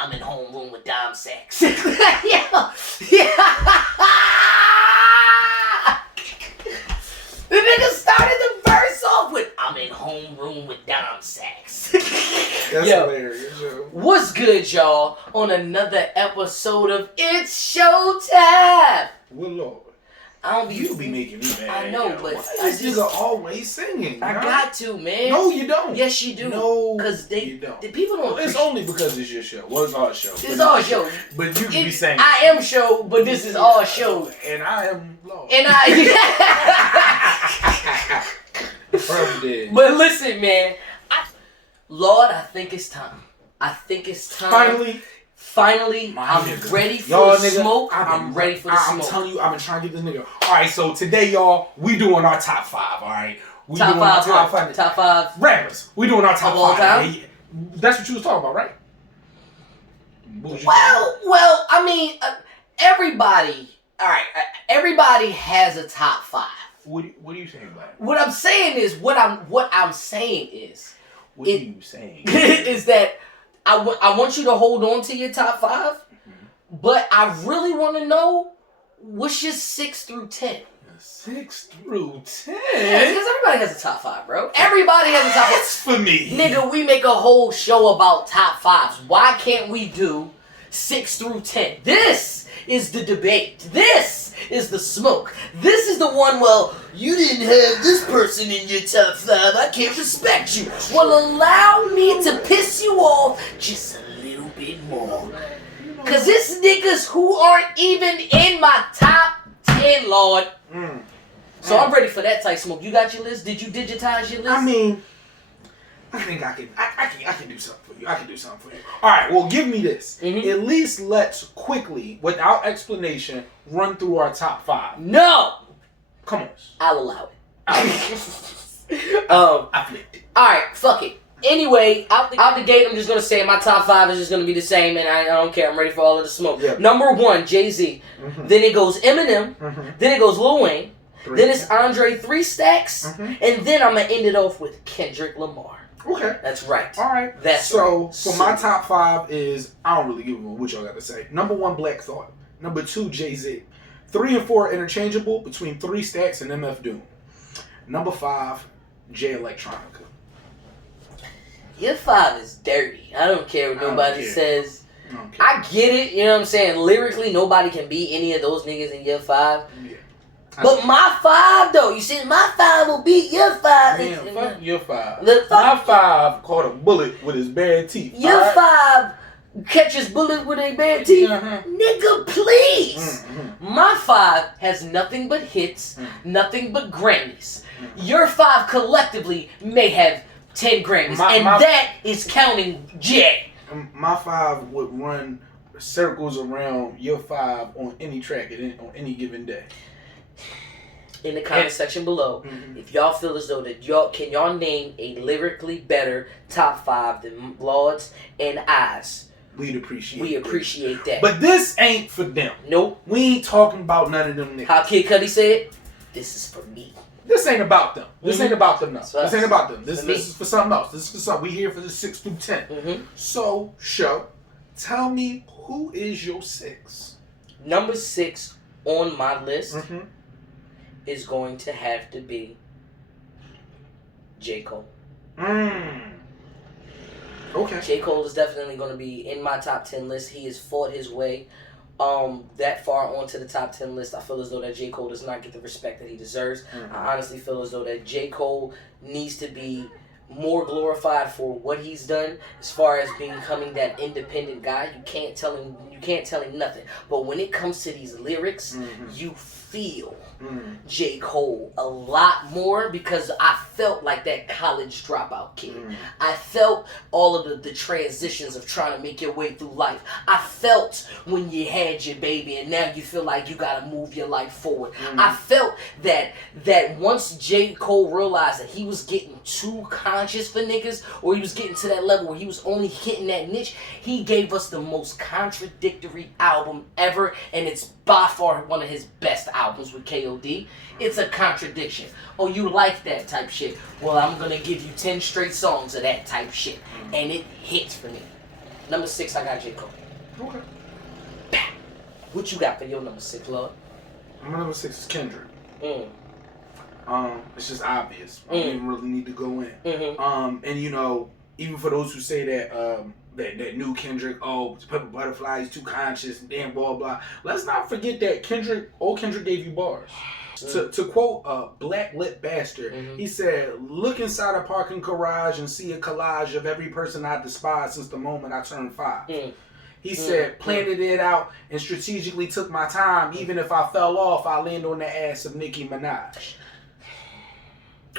I'm in homeroom with Dom Sex. Yeah. The nigga started the verse off with, I'm in homeroom with Dom Sex. That's hilarious, yo. What's good, y'all? On another episode of It's Showtime. Well, Lord. You be making me mad. I know, but why is this nigga always singing? I got to, man. No, you don't. Yes, you do. No, because you don't. The people don't. It's only because it's your show. Well, it's our show. It's our show. But you can be saying. I am show, but this is our show. And I am Lord. And I. But listen, man. Lord, I think it's time. Finally, I'm ready for the smoke. I'm ready for the smoke. I'm telling you, I've been trying to get this nigga. Alright, so today, y'all, we doing our top 5, alright? Top five rappers. We doing our top 5. Time? That's what you was talking about, right? Well, I mean, everybody, alright, everybody has a top 5. What are you saying about it? What I'm saying is, what I'm saying is, what are you saying? Is that I want you to hold on to your top 5, but I really want to know what's your 6 through 10. 6 through 10? Yeah, because everybody has a top 5, bro. Everybody has a top 5. That's for me. Nigga, we make a whole show about top 5s. Why can't we do 6 through 10? This is the debate. This is the smoke. This is the one, well, you didn't have this person in your top 5. I can't respect you. Well, allow me to piss you off just a little bit more. Because it's niggas who aren't even in my top 10, Lord. So I'm ready for that type smoke. You got your list? Did you digitize your list? I mean, I think I can do something for you. I can do something for you. All right, well, give me this. At least let's quickly, without explanation, run through our top 5. No! Come on. I'll allow it. I flipped it. Alright, fuck it. Anyway, out the gate, I'm just going to say my top 5 is just going to be the same, and I don't care. I'm ready for all of the smoke. Yeah. Number 1, Jay-Z. Then it goes Eminem. Then it goes Lil Wayne. Then it's Andre 3 Stacks. And then I'm going to end it off with Kendrick Lamar. Okay. That's right. All right. That's right. So So my top 5 is, I don't really give a what y'all got to say. Number 1, Black Thought. Number 2, Jay-Z. 3 and 4 interchangeable between 3 Stacks and MF Doom. Number 5, Jay Electronica. Your 5 is dirty. I don't care what nobody says. I get it, you know what I'm saying? Lyrically, nobody can beat any of those niggas in your 5. Yeah. But my 5, though, you said my 5 will beat your 5. Man, fuck your 5. My 5 caught a bullet with his bare teeth. Your 5 catches bullet with a bare teeth. Nigga, please. My 5 has nothing but hits, nothing but Grammys. Your 5 collectively may have 10 Grammys, that is counting Jay. My 5 would run circles around your 5 on any track on any given day. In the comment section below, if y'all feel as though that y'all name a lyrically better top 5 than Lords and Eyes. We appreciate that. But this ain't for them. Nope. We ain't talking about none of them niggas. How Kid Cudi said, this is for me. This ain't about them. This ain't about them, no. This ain't about them. This is for something else. This is for something. We here for the 6 through 10. So, Show, tell me, who is your 6? Number 6 on my list is going to have to be J. Cole. Okay. J. Cole is definitely going to be in my top 10 list. He has fought his way that far onto the top 10 list. I feel as though that J. Cole does not get the respect that he deserves. I honestly feel as though that J. Cole needs to be more glorified for what he's done as far as becoming that independent guy. You can't tell him nothing. But when it comes to these lyrics, you feel J. Cole a lot more because I felt like that college dropout kid. I felt all of the transitions of trying to make your way through life. I felt when you had your baby and now you feel like you gotta move your life forward. I felt that once J. Cole realized that he was getting too conscious for niggas, or he was getting to that level where he was only hitting that niche, he gave us the most contradictory album ever, and it's by far one of his best albums with K.O.D. It's a contradiction. Oh, you like that type shit? Well, I'm gonna give you 10 straight songs of that type shit, and it hits for me. Number 6, I got J. Cole. Okay. What you got for your number 6, Lord? My number 6 is Kendrick. It's just obvious. I don't even really need to go in. Mm-hmm. And you know, even for those who say that that new Kendrick, oh, Pepper Butterfly is too conscious, damn, blah blah. Let's not forget that old Kendrick gave you bars. To quote Black Lit Bastard, he said, "Look inside a parking garage and see a collage of every person I despise since the moment I turned 5." He said, planted it out and strategically took my time. Even if I fell off, I land on the ass of Nicki Minaj.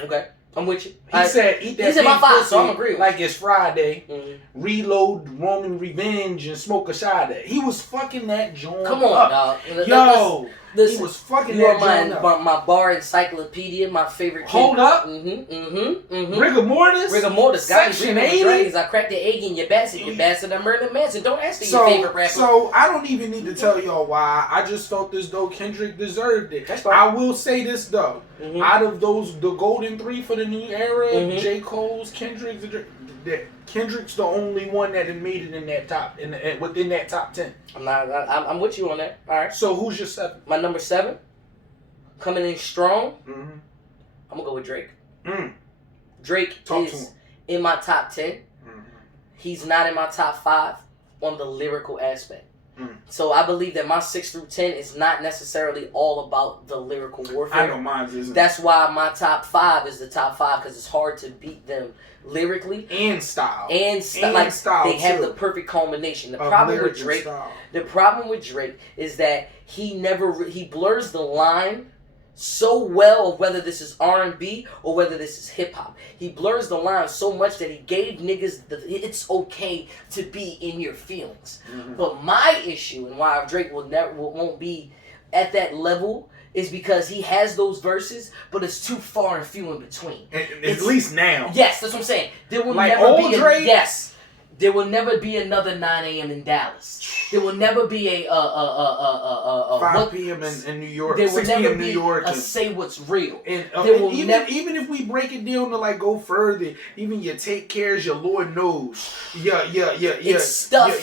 Okay, I'm with you. He said, eat that in my pink 5, pussy so I'm agreeing. like it's Friday. Reload Roman Revenge and smoke a Sade. He was fucking that joint Come on, up. dog. Yo, listen, he was fucking you that are joint up. my bar encyclopedia, my favorite. Hold up. Rigor Mortis. Rigor Mortis. Got me Section dreaming 80. of dragons. I cracked the egg in your basket. Your bastard, I'm Merlin Manson. Don't ask me your favorite rapper. So I don't even need to tell y'all why. I just felt as though Kendrick deserved it. That's fine. I will say this though. Out of the golden 3 for the new era, J. Cole's, Kendrick's the only one that had made it in that within that top 10. I'm with you on that. All right. So who's your 7? My number 7, coming in strong. Mm-hmm. I'm gonna go with Drake. Drake is in my top 10. He's not in my top 5 on the lyrical aspect. So I believe that my 6 through 10 is not necessarily all about the lyrical warfare. I know mine isn't. That's why my top 5 is the top 5, because it's hard to beat them lyrically and style. Like style they have too. the perfect culmination. The problem with Drake is that he blurs the line so well of whether this is R&B or whether this is hip hop. He blurs the line so much that he gave niggas it's okay to be in your feelings. But my issue and why Drake won't be at that level is because he has those verses, but it's too far and few in between. At least now. Yes, that's what I'm saying. There will like never old be Drake? Yes. There will never be another 9 a.m. in Dallas. There will never be a 5 p.m. in New York. There will 6 never p.m. be New York. a Say What's Real. And, even if we break it down to like go further, even your Take Cares, your Lord Knows, It's stuff.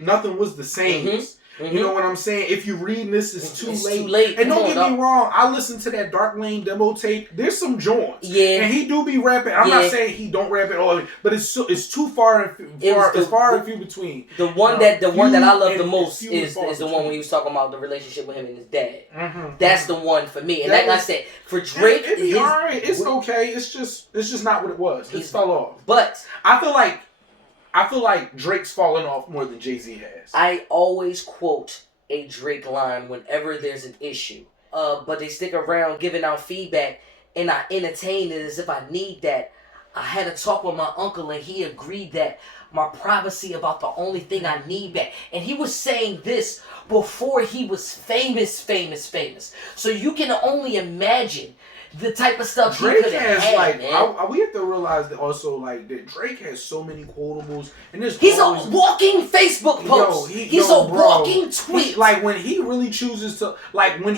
Nothing Was the Same. You know what I'm saying? If you reading this, it's too late. Too late. And don't get me wrong, I listened to that Dark Lane demo tape. There's some joints. Yeah. And he do be rapping. I'm not saying he don't rap at all, but it's too far and few between. The one that I love the most is the one when he was talking about the relationship with him and his dad. That's the one for me. And like I said, for Drake, it'd be alright. It's okay. It's just not what it was. It fell off. But I feel like Drake's fallen off more than Jay-Z has. I always quote a Drake line whenever there's an issue. But they stick around giving out feedback, and I entertain it as if I need that. I had a talk with my uncle, and he agreed that my privacy about the only thing I need back. And he was saying this before he was famous. So you can only imagine the type of stuff Drake he could have had, like, man. we have to realize that also, like, that Drake has so many quotables, and he's a walking Facebook post. He's a walking tweet. Like, when he really chooses to, like, when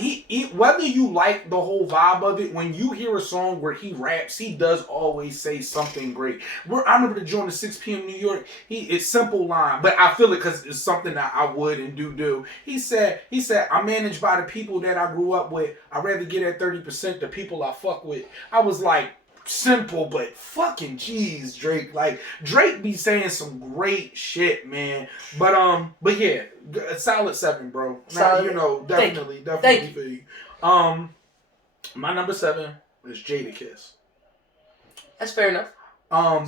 whether you like the whole vibe of it, when you hear a song where he raps, he does always say something great. I remember the joint at 6 p.m. New York. It's simple line, but I feel it because it's something that I would and do. He said, I'm managed by the people that I grew up with. I'd rather get at 30% the people I fuck with. I was like, simple, but fucking jeez, Drake. Like, Drake be saying some great shit, man. But yeah, a solid 7, bro. Solid. Definitely Thank for you. My number 7 is Jadakiss. That's fair enough.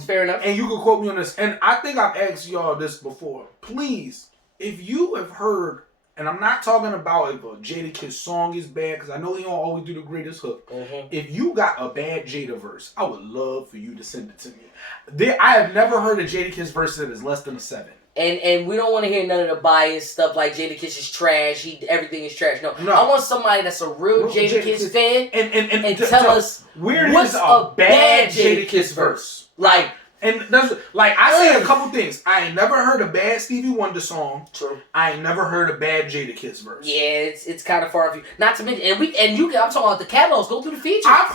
Fair enough. And you can quote me on this. And I think I've asked y'all this before. Please, if you have heard, and I'm not talking about if a Jadakiss song is bad, because I know he don't always do the greatest hook. If you got a bad Jada verse, I would love for you to send it to me. I have never heard a Jadakiss verse that is less than a 7. And we don't want to hear none of the bias stuff like Jadakiss is trash. Everything is trash. No. I want somebody that's a real Jadakiss fan and tell us where what's is a bad Jadakiss verse. Like, And that's like I say a couple things. I ain't never heard a bad Stevie Wonder song. True. I ain't never heard a bad Jadakiss verse. Yeah, it's kind of far off you. Not to mention, I'm talking about the catalogs. Go through the features. I've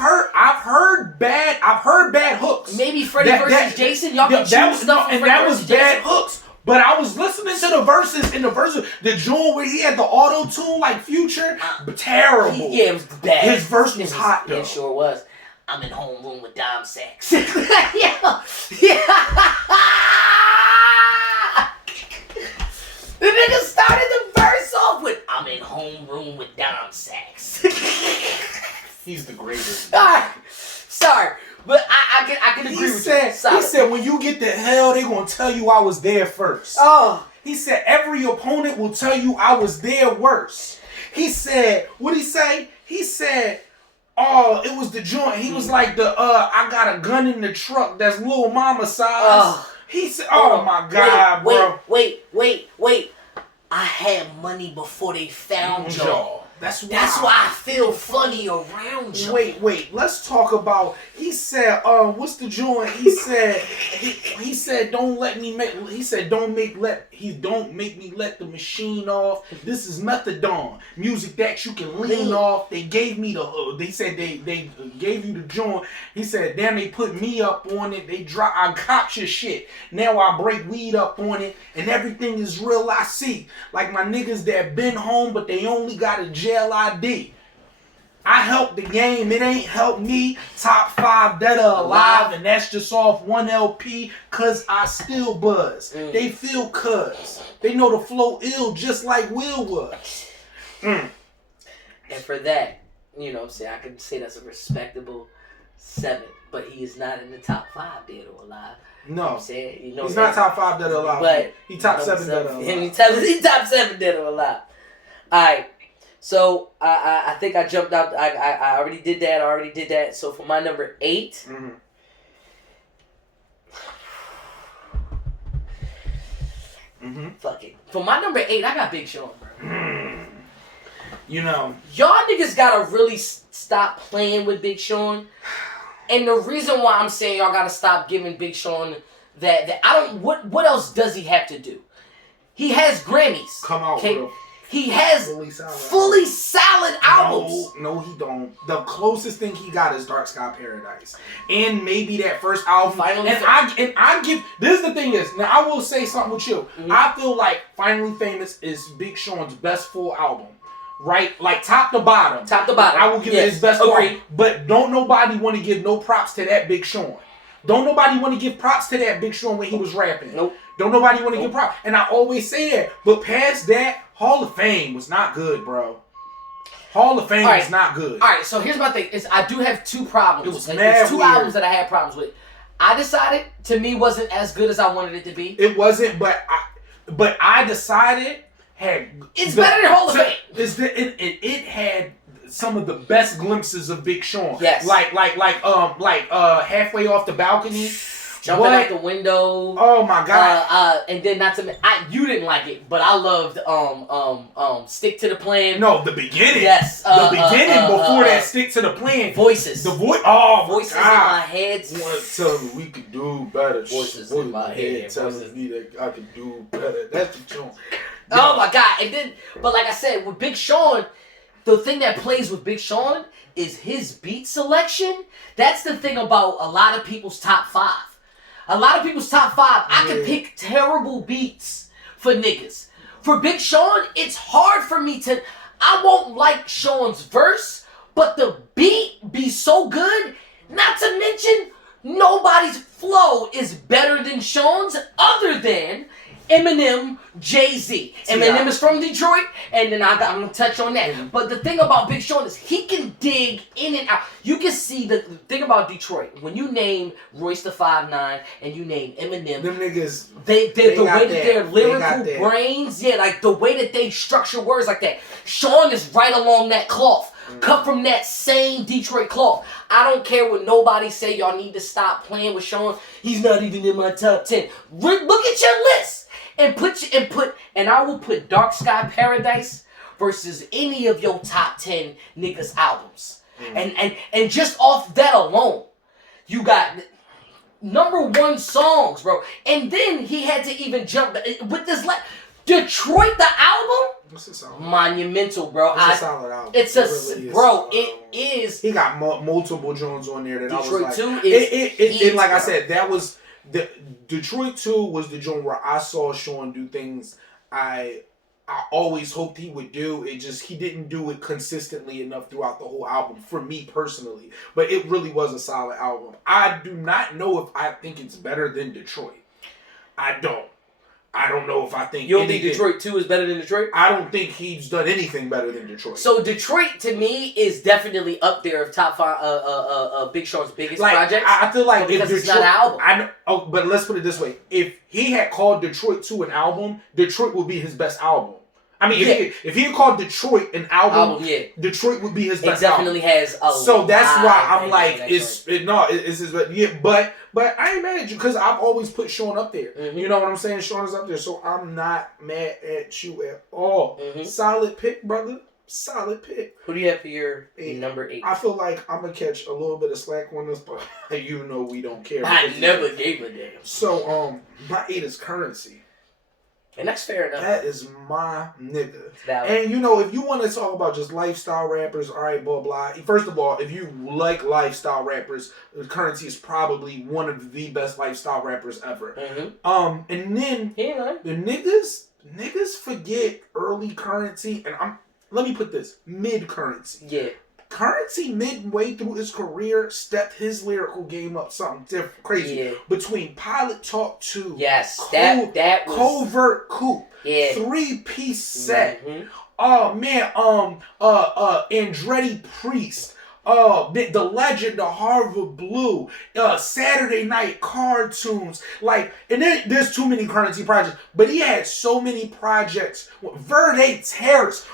heard bad hooks. Maybe Freddie versus Jason. Y'all can choose stuff. And that was bad hooks. But I was listening to the verses, the joint where he had the auto tune like Future, terrible. It was bad. His verse was hot though. It sure was. I'm in homeroom with Dom Sachs. yeah. The nigga started the verse off with, I'm in homeroom with Dom Sachs. He's the greatest. Alright. Sorry. But I can agree with you. He said, when you get to hell, they gonna tell you I was there first. Oh. He said, every opponent will tell you I was there worse. He said, what'd he say? He said, oh, it was the joint. He was like I got a gun in the truck that's Lil Mama size. He said, oh my God, bro. Wait. I had money before they found y'all. That's why I feel funny around you. Wait. Let's talk about. He said, what's the joint? He said, he said, don't make me let the machine off. This is methadone, music that you can lean off. They gave me they said they gave you the joint. He said, damn, they put me up on it. I caught your shit. Now I break weed up on it, and everything is real. I see, like my niggas that been home, but they only got a jail ID. I helped the game, it ain't helped me. Top 5 dead or alive, and that's just off one LP, cause I still buzz. They feel cuz. They know the flow ill just like Will was. And for that, you know what I'm saying, I can say that's a respectable 7, but he is not in the top 5 dead or alive. No. You know what I'm saying? You know he's not top 5 dead or alive. But he top 7 dead or alive. He top 7 dead or alive. Alright. So I think I jumped out. I already did that. So for my number 8, fuck it. For my number 8, I got Big Sean, bro. You know, y'all niggas gotta really stop playing with Big Sean. And the reason why I'm saying y'all gotta stop giving Big Sean that I don't. What else does he have to do? He has Grammys. Come on, bro. He has fully solid albums. No, he don't. The closest thing he got is Dark Sky Paradise, and maybe that first album. I give. This is the thing is now I will say something with you. I feel like Finally Famous is Big Sean's best full album, right? Like top to bottom. I will give it his best full album. But don't nobody want to give no props to that Big Sean. Don't nobody want to give props to that Big Sean when he was rapping. Nope. Don't nobody want to give props. And I always say that. But past that, Hall of Fame was not good, bro. Hall of Fame was not good. All right, so here's my thing. I do have 2 problems. It was mad 2 weird. albums that I had problems with. I decided, to me, wasn't as good as I wanted it to be. It wasn't, but I decided it's better than Hall of Fame. It had some of the best glimpses of Big Sean. Yes. Like halfway off the balcony. Jumping out the window. Oh my God. And then not to you didn't like it, but I loved Stick to the Plan. No, the beginning. Yes. The beginning before that Stick to the Plan. Voices. The voice. Oh my Voices God. in my head. Want to tell me we could do better. Voices in my head. Telling me that I could do better. That's the tune. Oh my God. And then, but like I said, with Big Sean, the thing that plays with Big Sean is his beat selection. That's the thing about a lot of people's top 5. A lot of people's top 5, I could pick terrible beats for niggas. For Big Sean, it's hard for me to. I won't like Sean's verse, but the beat be so good. Not to mention, nobody's flow is better than Sean's other than Eminem, Jay-Z. Eminem is from Detroit, and then I'm gonna touch on that. But the thing about Big Sean is he can dig in and out. You can see the thing about Detroit. When you name Royce the 5'9" and you name Eminem, them niggas, the way that their lyrical brains, like the way that they structure words like that. Sean is right along that cloth. Cut from that same Detroit cloth. I don't care what nobody say. Y'all need to stop playing with Sean. He's not even in my top 10. Look at your list. And I will put Dark Sky Paradise versus any of your top 10 niggas albums. And just off that alone, you got #1 songs, bro. And then he had to even jump with this Detroit, the album. It's a solid. Monumental, bro. It's a solid album. It's it is. He got multiple Jones on there that Detroit I was like, 2 is. And like I said, that was the Detroit 2 was the joint where I saw Sean do things I always hoped he would do. It just he didn't do it consistently enough throughout the whole album for me personally. But it really was a solid album. I do not know if I think it's better than Detroit. I don't know if I think... You don't think Detroit 2 is better than Detroit? I don't think he's done anything better than Detroit. So Detroit, to me, is definitely up there of top 5 Big Sean's biggest projects. I feel like if Detroit... it's not an album. But let's put it this way. If he had called Detroit 2 an album, Detroit would be his best album. I mean, if he had called Detroit an album, Detroit would be his best album. It definitely has a So that's why I'm like, it's his, but I ain't mad at you because I've always put Sean up there. Mm-hmm. You know what I'm saying? Sean is up there, so I'm not mad at you at all. Mm-hmm. Solid pick, brother. Solid pick. Who do you have for your number 8? I feel like I'm gonna catch a little bit of slack on this, but you know we don't care. I never gave a damn. So my 8 is Currency. And that's fair enough. That is my nigga. And you know, if you want to talk about just lifestyle rappers, all right, blah, blah. First of all, if you like lifestyle rappers, Currency is probably one of the best lifestyle rappers ever. Mm-hmm. And then the niggas forget early Currency, and let me put this, mid Currency. Yeah. Currency midway through his career stepped his lyrical game up something different, crazy. Yeah. Between Pilot Talk 2, yes, that was Covert Coupe, 3-piece set. Mm-hmm. Oh man, Andretti Priest. The Legend of Harvard Blue, Saturday Night Cartoons, and then there's too many Currency projects, but he had so many projects. Verde Terrace,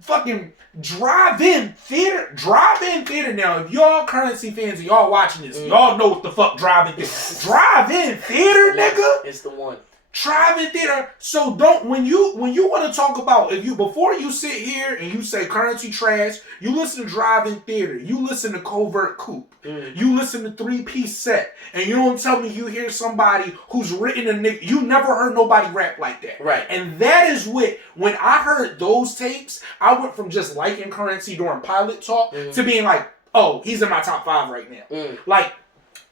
fucking Drive-In Theater. Now, if y'all Currency fans and y'all watching this, y'all know what the fuck Drive-In Theater. Drive-In Theater, nigga. It's the one. Drive-In Theater. So when you want to talk about before you sit here and you say Currency trash, you listen to Drive-In Theater, you listen to Covert Coupe, you listen to 3-piece set, and you don't tell me you hear somebody who's written a nigga. You never heard nobody rap like that, right? And that is when I heard those tapes, I went from just liking Currency during Pilot Talk to being like, oh, he's in my top 5 right now,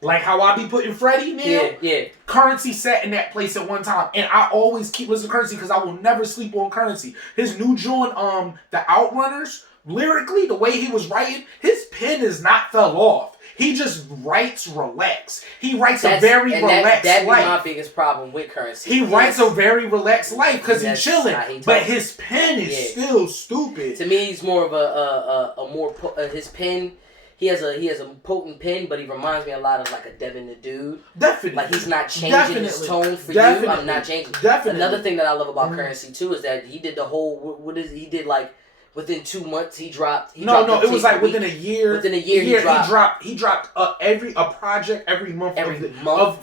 Like how I be putting Freddie now. Yeah. Currency sat in that place at one time. And I always keep listening to Currency because I will never sleep on Currency. His new joint, The Outrunners, lyrically, the way he was writing, his pen has not fell off. He just writes relaxed. He writes a very relaxed life. That'd be my biggest problem with Currency. He writes a very relaxed life because he's chilling. But his pen is still stupid. To me, he's more of his pen... He has a potent pen, but he reminds me a lot of like a Devin the Dude. Definitely. Like he's not changing his tone for you. I'm not changing. Definitely. Another thing that I love about Currency too is that he did the whole he did like within 2 months he dropped. It was like within a year. Within a year he dropped a project every month.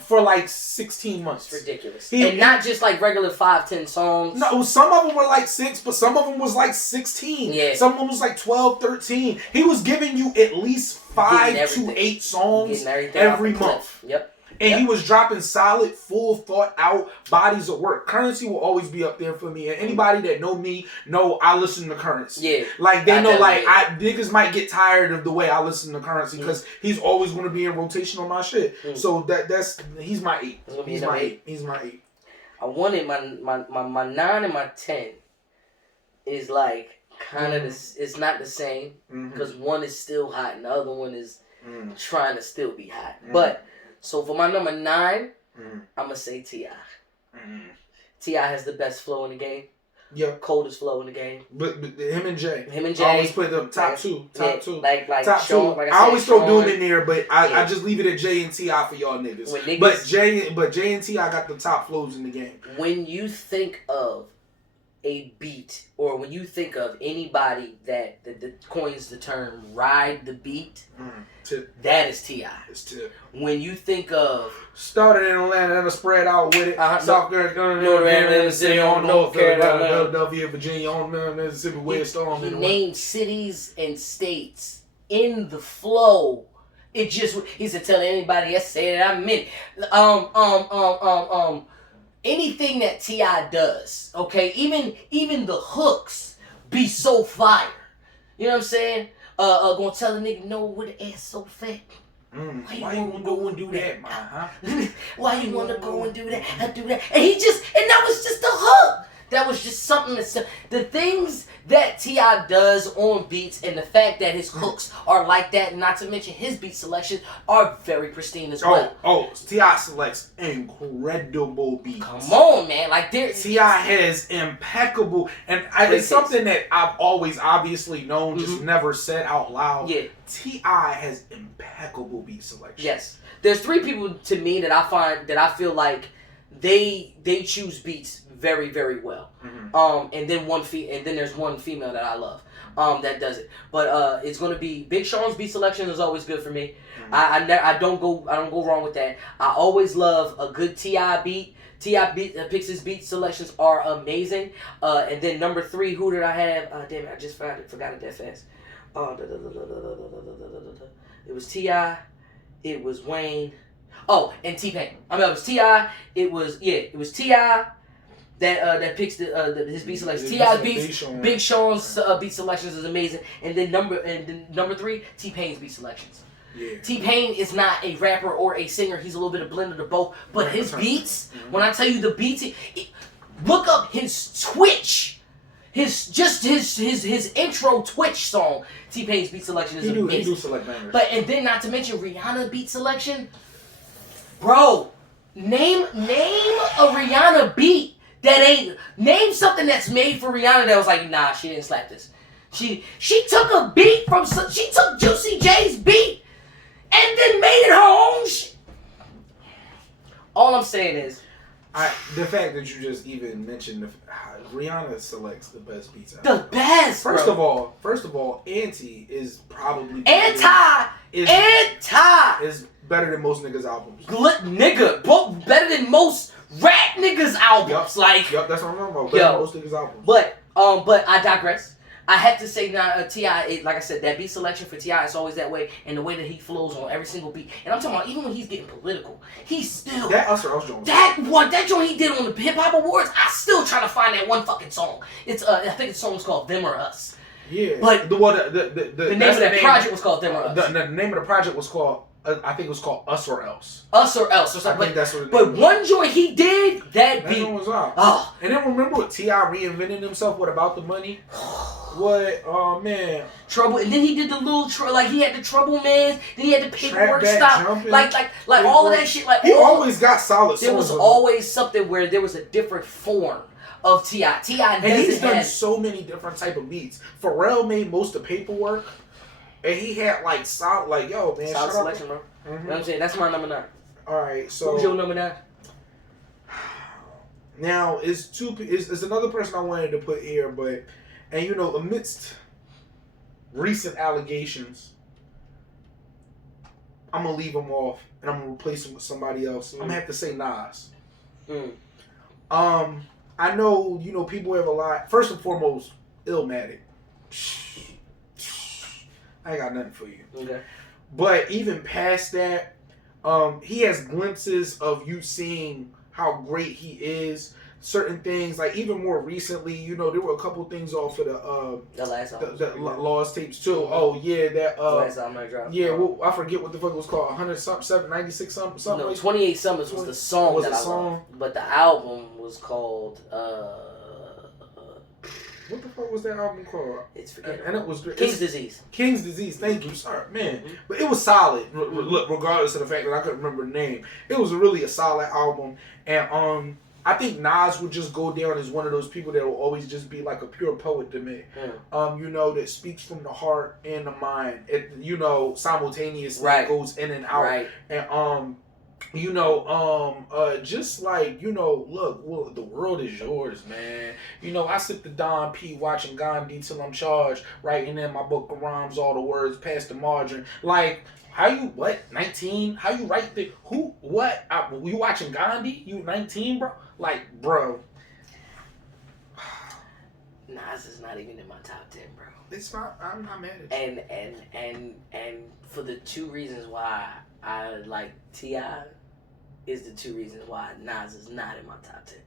For like 16 months. It's ridiculous. And not just like regular 5-10 songs. No, some of them were like 6, but some of them was like 16. Yeah. Some of them was like 12, 13. He was giving you at least 5 to 8 songs every month. Yep. And he was dropping solid, full, thought out bodies of work. Currency will always be up there for me. And anybody that know me know I listen to Currency. Yeah. Like they know niggas might get tired of the way I listen to Currency because he's always going to be in rotation on my shit. So he's my 8. He's my 8. He's my 8. I wanted my 9 and my 10 is like kind of it's not the same because one is still hot and the other one is trying to still be hot. But so for my number 9, I'm gonna say T.I. T.I. has the best flow in the game. Yeah, coldest flow in the game. But him and Jay. I always put them top two. Like top Sean, 2. like I always Sean, throw Doom in there, but I just leave it at Jay and T.I. for y'all niggas. But Jay and T.I. got the top flows in the game. When you think of a beat, or when you think of anybody that coins the term "ride the beat," that is T.I. It's Tip. When you think of started in Atlanta and spread out with it, South Carolina, Mississippi, on North Carolina, Philadelphia, Virginia, on Mississippi, West Storm. He named cities and states in the flow It just, he said, tell anybody else say that I meant it. Anything that T.I. does, okay, even the hooks be so fire. You know what I'm saying? Gonna tell a nigga no with the ass so fat. Why you wanna go and do that, man? Huh? Why you wanna go and do that? And that was just the hook. That was just something that's the things that T.I. does on beats, and the fact that his hooks are like that, not to mention his beat selections are very pristine as well. T.I. selects incredible beats. Come on, man! Like T.I. has impeccable, and it's something that I've always obviously known, just never said out loud. Yeah, T.I. has impeccable beat selection. Yes, there's 3 people to me that I feel like they choose beats very, very well. And then there's one female that I love that does it. But it's gonna be Big Sean's beat selection is always good for me. I don't go wrong with that. I always love a good T.I. beat. T.I. picks his beat selections are amazing. And then number 3, who did I have? Damn it, I just forgot it that fast. It was T.I. It was Wayne. Oh, and T-Pain. I mean, it was T.I. It was T.I. that picks his beat selections. T.I.'s beats, Big Sean's beat selections is amazing, and then number 3, T-Pain's beat selections. Yeah. T-Pain is not a rapper or a singer; he's a little bit of blend of the both. But his beats, when I tell you the beats, look up his Twitch, his intro Twitch song. T-Pain's beat selection is amazing. He do select bangers. And then not to mention Rihanna beat selection, bro. Name a Rihanna beat. Name something that's made for Rihanna that was like, nah, she didn't slap this. She took a beat she took Juicy J's beat and then made it her own All I'm saying is, the fact that you just even mentioned Rihanna selects the best beats. The best. First of all, Anti is probably is better than most niggas' albums. Better than most rap niggas' albums. Yup, that's what I'm talking about. Better than most niggas' albums. But I digress. I have to say now, T.I., like I said, that beat selection for T.I. is always that way, and the way that he flows on every single beat. And I'm talking about even when he's getting political, he's still that Us or Else joint. That joint he did on the Hip Hop Awards. I still trying to find that one fucking song. It's I think the song was called Them or Us. Yeah. But the name of that project was called Them or Us. The name of the project was called. I think it was called Us or Else. Us or Else or something. I think that's what it But one joint he did, that beat was out. Oh. And then remember what T.I. reinvented himself with About the Money? What? Oh man. Trouble, and then he did the little he had the Trouble Man, then he had the Paperwork Stop, jumping, like all of that shit. Like he always got solid. There was always something where there was a different form of T.I. And he's done so many different type of beats. Pharrell made most of Paperwork, and he had like solid, yo man, solid selection, bro. You know what I'm saying? That's my number 9. All right, so who's your number 9? Now is another person I wanted to put here, but. And you know, amidst recent allegations, I'm gonna leave him off and I'm gonna replace him with somebody else. I'm gonna have to say Nas. I know, you know, people have a lot. First and foremost, Illmatic. I ain't got nothing for you. Okay. But even past that, he has glimpses of you seeing how great he is. Certain things, like even more recently, you know, there were a couple things off of the last album, the Lost Tapes too. Oh yeah, that last album I dropped. Yeah, well, I forget what the fuck it was called. 100 something, 96 something. No, 28 Summers was the song that I loved, but the album was called. What the fuck was that album called? It's forgettable. And it was King's Disease. King's Disease. Thank you, sorry, man. But it was solid. Look, regardless of the fact that I couldn't remember the name, it was really a solid album. And I think Nas would just go down as one of those people that will always just be like a pure poet to me. You know, that speaks from the heart and the mind. It, you know, simultaneously goes in and out. Right. And you know, just like, you know, look, well, the world is yours, man. You know, I sip the Don P watching Gandhi till I'm charged, writing in my book of rhymes all the words past the margin. Like, how you, what, 19? How you write the, who, what? You watching Gandhi? You 19, bro? Like, bro. Nas is not even in my top 10, bro. It's not. I'm not mad at you. And for the two reasons why I like T.I. is the two reasons why Nas is not in my top 10.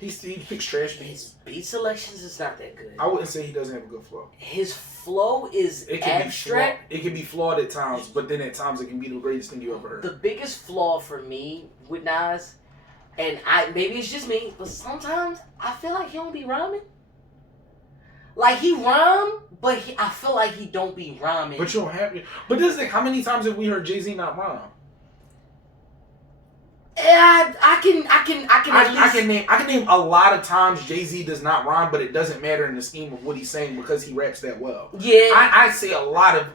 He picks trash beats. His beat selections is not that good. I wouldn't say he doesn't have a good flow. His flow is abstract. It can be flawed at times, but then at times it can be the greatest thing you ever heard. The biggest flaw for me with Nas, and maybe it's just me, but sometimes I feel like he don't be rhyming. Like he rhyme, but I feel like he don't be rhyming. But you don't have to. But this is like, how many times have we heard Jay-Z not rhyme? Yeah, I can name a lot of times Jay-Z does not rhyme, but it doesn't matter in the scheme of what he's saying because he raps that well. Yeah, I see a lot of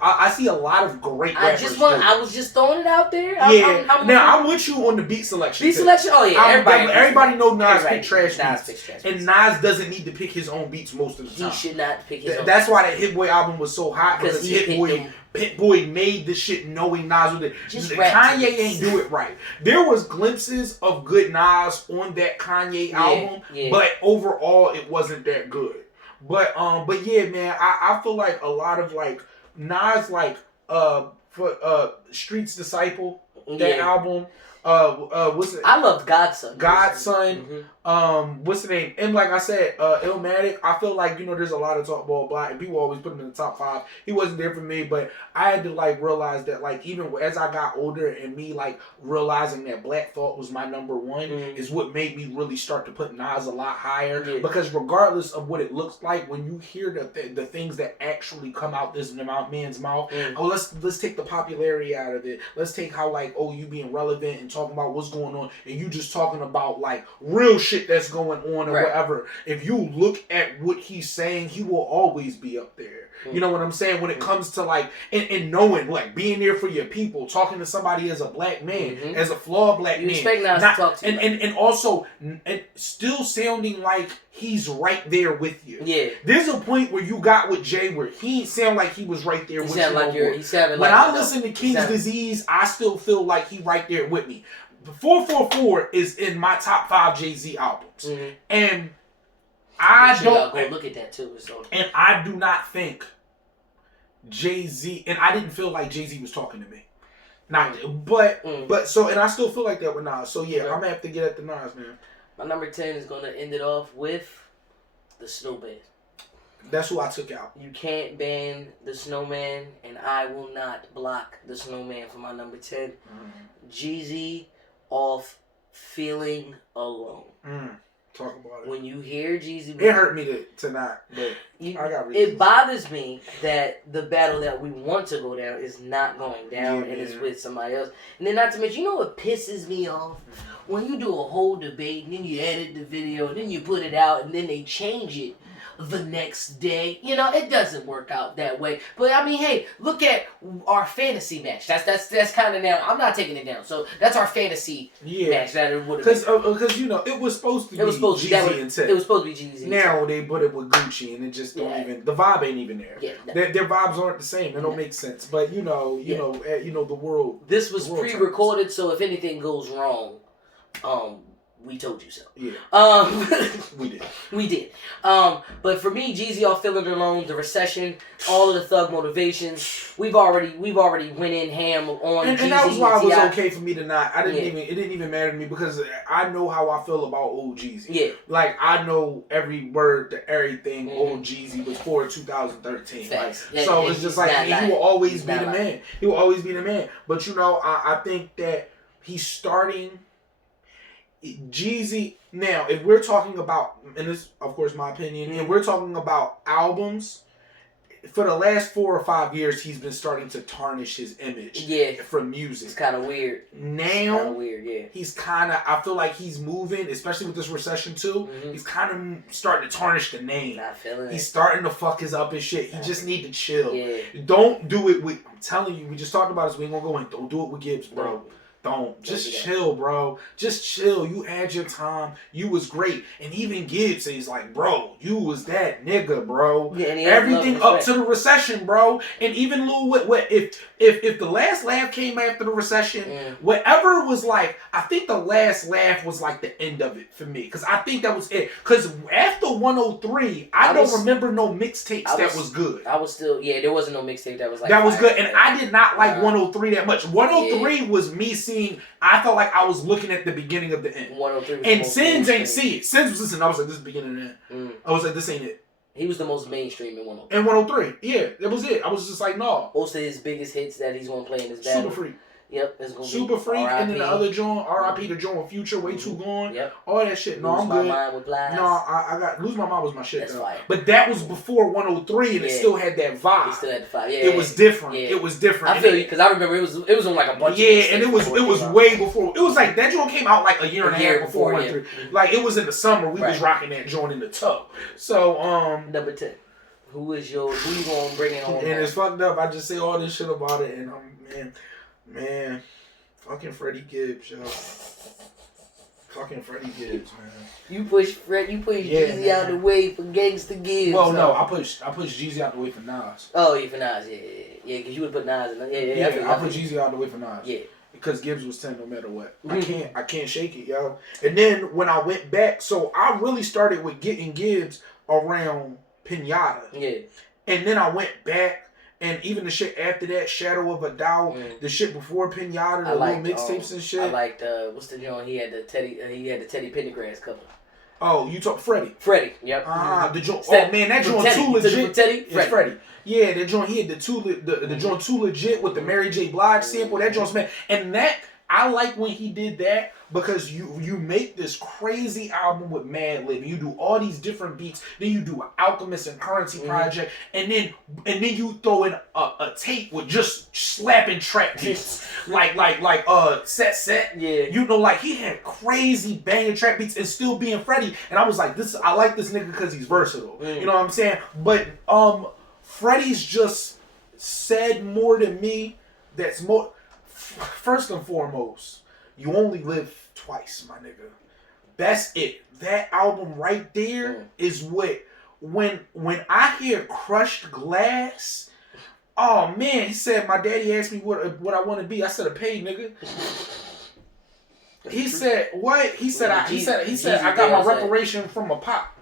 great rappers. I was just throwing it out there. I'm with you on the beat selection. Beat selection. Oh yeah, everybody knows Nas pick trash beats, and Nas doesn't need to pick his own beats most of the time. He should not pick his own. That's why that Hit Boy album was so hot because Hit Boy made the shit knowing Nas would. Kanye ain't do it right. There was glimpses of good Nas on that Kanye album, but overall it wasn't that good. But yeah, man, I feel like a lot of like Nas for Street's Disciple, that album. What's it? I love Godson. Godson. What's the name? And like I said, Illmatic. I feel like there's a lot of talk about Black, and people always put him in the top 5. He wasn't there for me, but I had to like realize that like even as I got older and me like realizing that Black Thought was my number 1 is what made me really start to put Nas a lot higher. Because regardless of what it looks like, when you hear the things that actually come out this man's mouth, let's take the popularity out of it. Let's take how like you being relevant and talking about what's going on, and you just talking about like real shit that's going on or whatever. If you look at what he's saying, he will always be up there. You know what I'm saying? When it comes to like and knowing like being there for your people, talking to somebody as a black man, as a flawed black man, expect Nas to talk to you and also still sounding like he's right there with you. Yeah, there's a point where you got with Jay where he sound like he was right there with you. When I listen to King's Disease, I still feel like he right there with me. The 444 is in my top 5 Jay-Z albums, and I don't go look at that too. And I do not think Jay-Z, and I didn't feel like Jay-Z was talking to me. But so, and I still feel like that with Nas. So yeah, I'm gonna have to get at the Nas, man. My number 10 is gonna end it off with the Snowman. That's who I took out. You can't ban the Snowman, and I will not block the Snowman for my number 10. Jeezy off Feeling Alone. Talk about it. When you hear Jeezy, it hurt me to not, but I got reasons. It bothers me that the battle that we want to go down is not going down and it's with somebody else. And then not to mention, you know what pisses me off? When you do a whole debate and then you edit the video and then you put it out and then they change it the next day. It doesn't work out that way. But I mean, hey, look at our fantasy match. That's kind of now. I'm not taking it down. So that's our fantasy match. That it would because it was supposed to be Jeezy and Tip. It was supposed to be Jeezy. Now they put it with Gucci and it just don't even. The vibe ain't even there. Yeah, their vibes aren't the same. It don't make sense. But you know the world. This was pre-recorded, so if anything goes wrong, we told you so. Yeah. We did. But for me, Jeezy off Feeling Alone, the recession, all of the Thug Motivations, we've already went in ham on Jeezy. And that was why it was okay for me to not. It didn't even matter to me because I know how I feel about old Jeezy. Yeah. Like I know every word to everything old Jeezy was for 2013. Like, so it's just like he will always be the man. He will always be the man. But I think that he's starting. Jeezy, now, if we're talking about, and this is, of course, my opinion, and we're talking about albums, for the last 4 or 5 years, he's been starting to tarnish his image for music. It's kind of weird. Now, he's kind of, I feel like he's moving, especially with this recession, too. He's kind of starting to tarnish the name. Not feeling He's starting to fuck his up and shit. He just need to chill. Yeah. Don't do it with, I'm telling you, we just talked about this, we ain't gonna go in. Don't do it with Gibbs, bro. Don't. Just do that. chill, bro. Just chill. You had your time. You was great. And even Gibbs says like, bro, you was that nigga, bro. Yeah, and he has everything love and up to the recession, bro. And even Lil, what if the last laugh came after the recession, whatever was like, I think the last laugh was like the end of it for me, because I think that was it. Because after 103, I don't remember no mixtapes that was good. I was still there wasn't no mixtape that was like that was good, and I did not like 103 that much. 103 Yeah. was me seeing. I felt like I was looking at the beginning of the end. 103 And Sins ain't see it. Sins was listening. I was like, this is the beginning of the end. I was like, this ain't it. He was the most mainstream in 103. In 103, yeah, that was it. I was just like, no. Most of his biggest hits that he's gonna play in his battle. Super Freak. Yep, it's gonna Super be Freak, and then the other joint, R.I.P. the joint with Future, Way Too Gone. Yep. All that shit. No, Lose I'm My good. Mind with Blast. No, I got Lose My Mind was my shit. That's though. fire. But that was before 103, and it still had that vibe. It still had the vibe. Yeah, it was different. Yeah. It was different. I feel you, because I remember it was on like a bunch. Yeah, of and it was way before. It was like that joint came out like a year and a half before 103. Yeah. Like it was in the summer. We was rocking that joint in the tub. So number 10. Who you gonna bring in on? And it's fucked up. I just say all this shit about it, and man, fucking Freddie Gibbs, yo. Fucking Freddie Gibbs, man. You push Jeezy out the way for Gangsta Gibbs. Well, no, I pushed Jeezy out the way for Nas. Oh, yeah, for Nas, yeah, because you would put Nas in. I put Jeezy out the way for Nas. Yeah. Because Gibbs was 10 no matter what. I can't shake it, yo. And then when I went back, so I really started with getting Gibbs around Pinata. Yeah. And then I went back, and even the shit after that, Shadow of a Doubt, the shit before Pinata, the little mixtapes and shit. I liked what's the joint? He had the Teddy Pendergrass cover. Oh, you talk Freddie. Yep. The joint. Oh man, that joint too legit. Teddy, it's Freddie. Yeah, that joint. He had the joint too legit with the Mary J. Blige sample. That joint's man, and that I like when he did that, because you make this crazy album with Madlib, you do all these different beats, then you do an Alchemist and Currency project, and then you throw in a tape with just slapping trap beats, like set. Yeah. You know, like he had crazy banging trap beats and still being Freddie, and I was like, I like this nigga because he's versatile. You know what I'm saying? But Freddie's just said more to me. That's more. First and foremost, you only live twice, my nigga. That's it. That album right there is what, when I hear Crushed Glass, oh man, he said, my daddy asked me what I want to be. I said, a paid nigga. He said, what? He said, I got my reparation from a pop.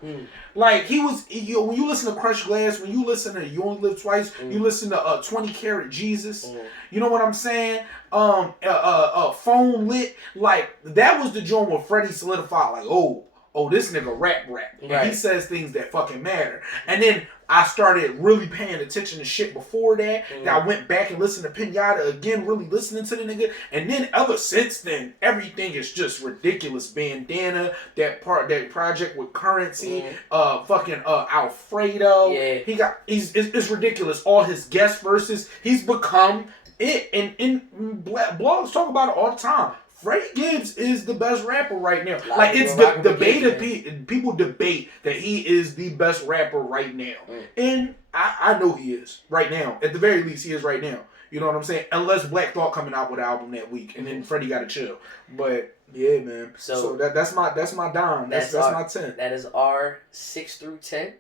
Like, when you listen to Crushed Glass, when you listen to You Only Live Twice, you listen to 20 Karat Jesus, you know what I'm saying? Phone Lit, like, that was the joint where Freddie solidified, like, oh, this nigga rap. And he says things that fucking matter. And then I started really paying attention to shit before that. Then I went back and listened to Pinata again, really listening to the nigga. And then ever since then, everything is just ridiculous. Bandana, that project with Currency, fucking Alfredo. Yeah. It's ridiculous. All his guest verses, he's become it. And blogs talk about it all the time. Freddie Gibbs is the best rapper right now. Like, it's debated. People debate that he is the best rapper right now. And I know he is right now. At the very least, he is right now. You know what I'm saying? Unless Black Thought coming out with an album that week, and then Freddie got to chill. But yeah, man. So that's my dime. That's my 10. That is our 6 through 10.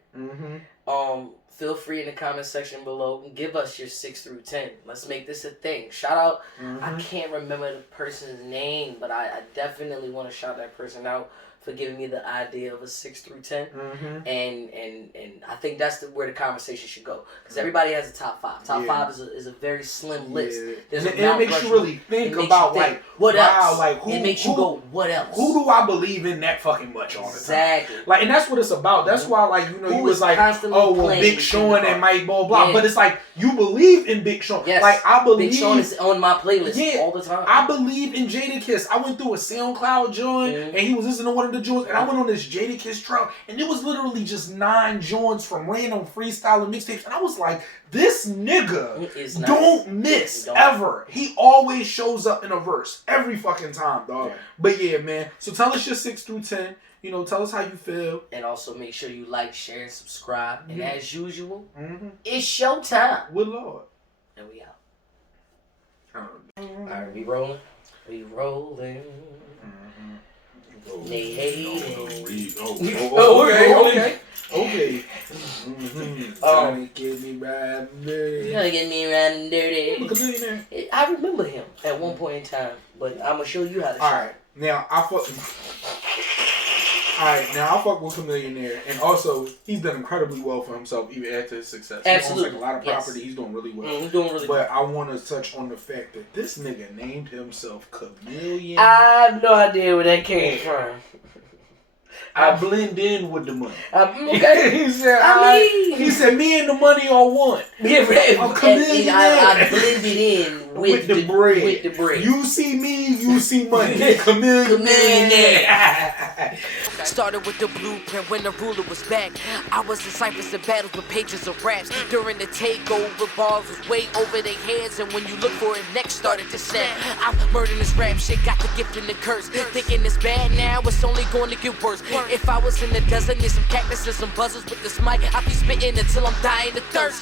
Feel free in the comment section below. Give us your 6 through 10. Let's make this a thing. Shout out. I can't remember the person's name, but I definitely want to shout that person out for giving me the idea of a 6 through 10. And I think that's where the conversation should go. Because everybody has a top 5. Top 5 is a very slim list. And it makes you really think about, like, what else? Like, who, it makes you go, what else? Who do I believe in that fucking much all the time? Exactly. Like, and that's what it's about. That's why, like, you know, you was like, oh, well, Big Sean and Mike blah, blah. But it's like, you believe in Big Sean. Yes. Like, I believe. Big Sean is on my playlist all the time. I believe in Jadakiss. I went through a SoundCloud joint, and he was listening to one of the joints, and I went on this Jadakiss trail, and it was literally just 9 joints from random freestyle and mixtapes, and I was like, this nigga don't miss ever. He always shows up in a verse every fucking time, dog. But yeah, man. So tell us your 6 through 10. You know, tell us how you feel. And also make sure you like, share, and subscribe. And as usual, it's showtime. Good Lord. And we out. Alright, we rolling? We rolling. Oh, They hate okay. Trying to get me right dirty. You gotta get me around dirty. Look, millionaire. I remember him at one point in time, but I'm gonna show you how to. Alright, now I fuck. Alright, now I fuck with Chamillionaire, and also he's done incredibly well for himself even after his success. Absolutely. He owns like a lot of property. He's doing really well. He's doing really But I want to touch on the fact that this nigga named himself Chameleon. I have no idea where that came from. I blend in with the money. Okay. he said, me and the money are one. Yeah, right. I'm chameleon. I blended in with the bread. With the bread. You see me, you see money. Chameleon. Started with the blueprint when the ruler was back. I was in Cyprus and battles with pages of raps. During the takeover, balls was way over their heads, and when you look for it, next started to snap. I'm murdering this rap shit, got the gift and the curse. Thinking it's bad now, it's only going to get worse. If I was in the desert, need some cactus and some buzzers with this mic, I'd be spitting until I'm dying of thirst.